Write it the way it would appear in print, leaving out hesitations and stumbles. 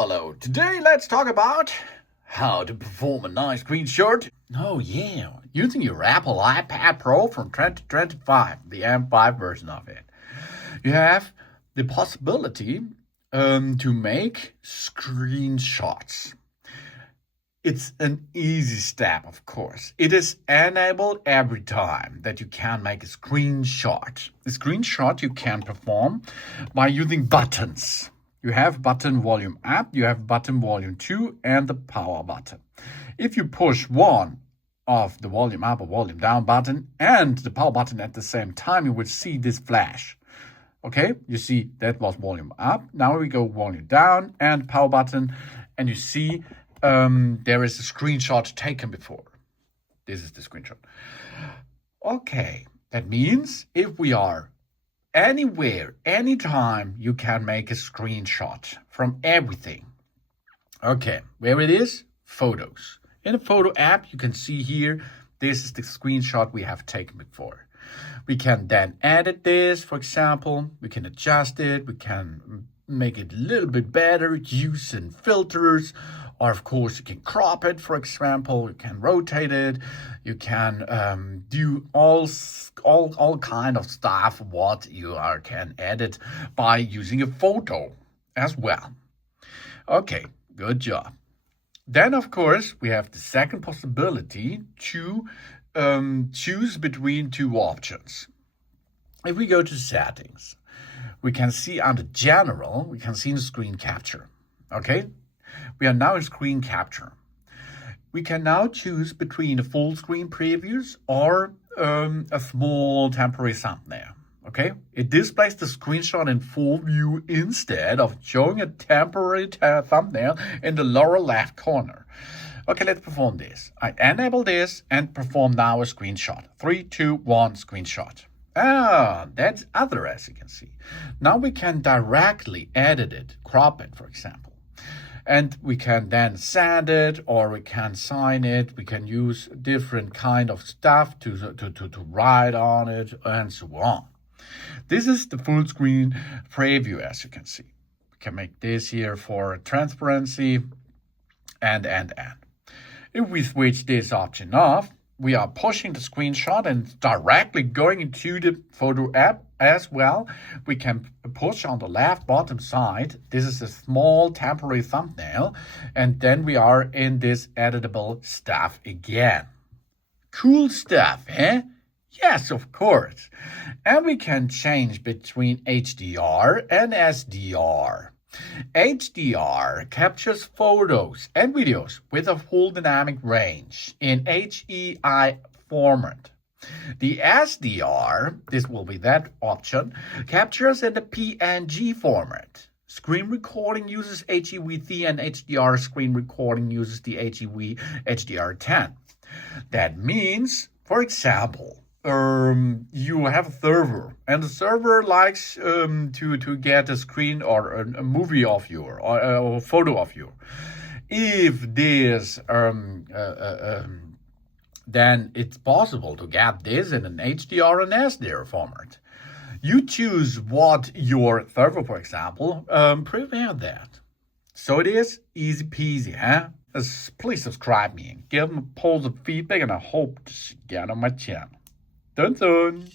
Hello. Today let's talk about how to perform a nice screenshot. Oh yeah, using your Apple iPad Pro from 2025, the M5 version of it. You have the possibility to make screenshots. It's an easy step, of course. It is enabled every time that you can make a screenshot. The screenshot you can perform by using buttons. You have button volume up, you have button volume 2, and the power button. If you push one of the volume up or volume down button and the power button at the same time, you will see this flash. Okay, you see that was volume up. Now we go volume down and power button, and you see there is a screenshot taken before. This is the screenshot. Okay, that means if we are anywhere, anytime, you can make a screenshot from everything. Okay, where it is? Photos. In the photo app, you can see here, this is the screenshot we have taken before. We can then edit this, for example. We can adjust it. We can make it a little bit better using filters. Or, of course, you can crop it, for example. You can rotate it. You can do all kind of stuff what you can edit by using a photo as well. Okay, good job. Then, of course, we have the second possibility to choose between two options. If we go to settings, we can see under general, we can see the screen capture. Okay, we are now in screen capture. We can now choose between a full screen previews or a small temporary thumbnail. Okay, it displays the screenshot in full view instead of showing a temporary thumbnail in the lower left corner. Okay, let's perform this. I enable this and perform now a screenshot. 3, 2, 1, screenshot. That's other, as you can see. Now we can directly edit it, crop it, for example. And we can then send it, or we can sign it. We can use different kind of stuff to write on it, and so on. This is the full screen preview, as you can see. We can make this here for transparency, and. If we switch this option off, we are pushing the screenshot and directly going into the photo app as well. We can push on the left bottom side. This is a small temporary thumbnail. And then we are in this editable stuff again. Cool stuff, eh? Yes, of course. And we can change between HDR and SDR. HDR captures photos and videos with a full dynamic range in HEI format. The SDR, this will be that option, captures in the PNG format. Screen recording uses HEV3 and HDR screen recording uses the HEV HDR10. That means, for example, you have a server, and the server likes to get a screen or a movie of you or a photo of you. If this then it's possible to get this in an HDR and SDR format. You choose what your server, for example, prepare that. So it is easy peasy, huh? Please subscribe me and give me positive feedback, and I hope to see you on my channel. Dun dun!